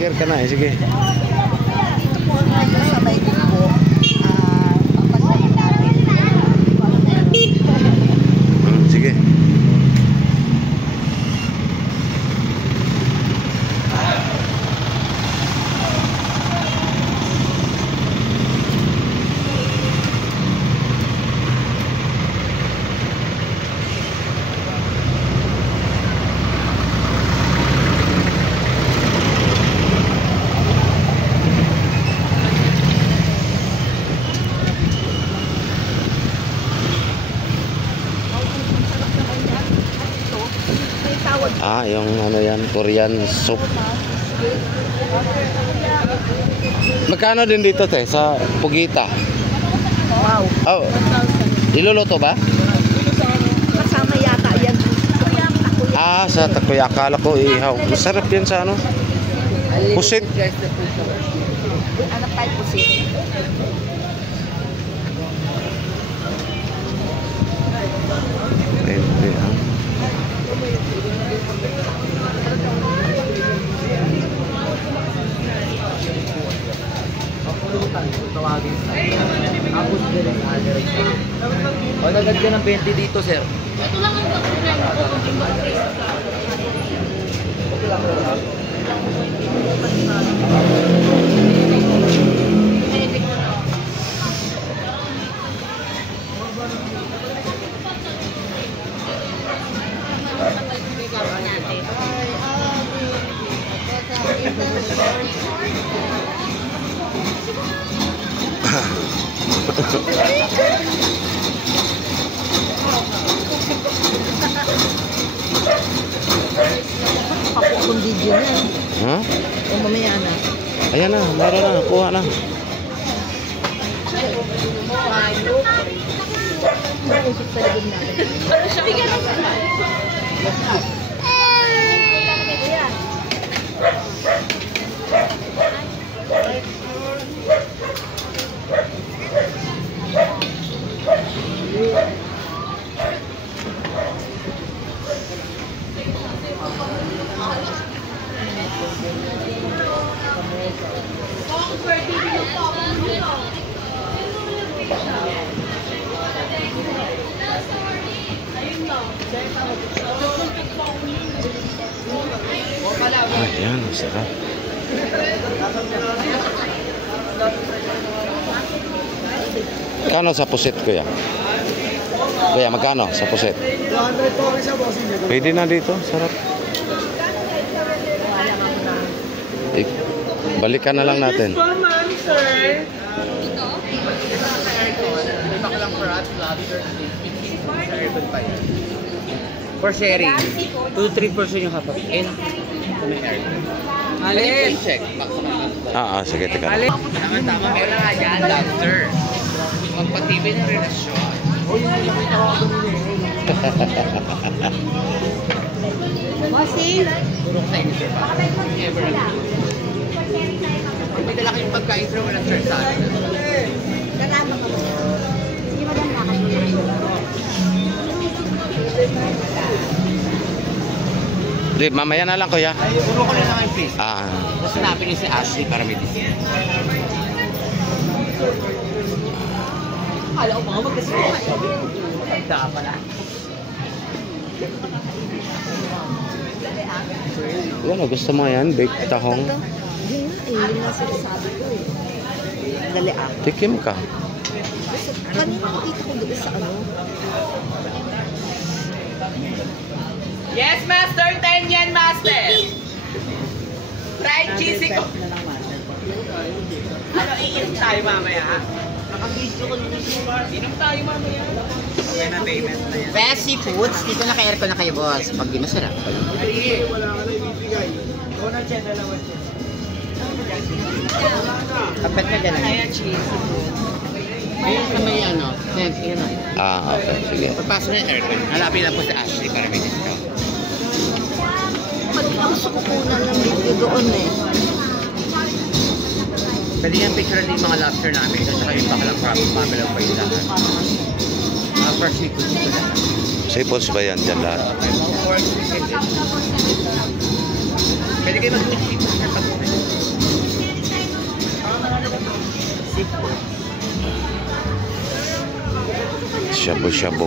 Gear ka na eh, sige. Dito po sa may grupo, pagpagsahin natin. Sige. Yung ano yan, Korean soup. Magkano din dito te sa Pugita? Wow. Oh. Iluluto ba? Kasama yata yan. Sa takoyaki. Akala ko ihaw. Masarap yan sa ano? Pusit. Anak tayo pusit. Pwede ha. Tawagin sa abot din ang o nagagyan ng 20 dito sir. Ito lang ang Kapukong video na. Ha? O mamaya na. Ayan na, meron na, kuha na. Nausap sa ligod natin. Ayan, sarap. Magkano sa pusit kuya? Kuya, magkano sa pusit? Pwede na dito, sarap. Balikan na lang natin. For sharing, 2-3% yung kapag. Alin? Check. Sige, teka. Tama, meron nga dyan, lobster. Magpatibay ng relasyon. Bossing! Turok tayo ni sir. Ever may dala kayong pagkain sir, walang sir sa akin. Karama ka ba? Hindi mo lang nakakita. Di, mamaya na lang kuya. Puro ko na lang yung face. Tapos hanapin niyo si Ashley para may discount. Akala ko mga magkasama. Tanda ka pala. Ano, gusto mo yan? Baked tahong? Hindi nga sinasabi ko eh. Dali ah. Tikim ka. Kanina nakita ko doon sa ano. Yes, master! 10 yan, master! Fried cheesy ko! Ano, iinom tayo mamaya, ha? Nakabidyo ko nung inom tayo mamaya. Okay na, payment na yan. Best seafoods, dito naka-aircon na kayo, boss. Pag di masarap. Ali, wala ka na ibibigay. Ikaw na dyan, dalawa dyan. Kapit na dyan. Kaya cheesy food. Ayun sa may ano. Yun na. Okay, sige. Pagpasok na yung aircon, halapin lang po si Ashley para may discount. Pag ang sukupunan ng video doon eh. Pwede yung picture din yung mga lobster namin. At saka yung bakalang crab, pamela pa yung lahat. Mga first week ko dito lahat. Seafoods ba yan dyan lahat? Pwede kayo mag-week na pag-uwi. Shabu-shabu.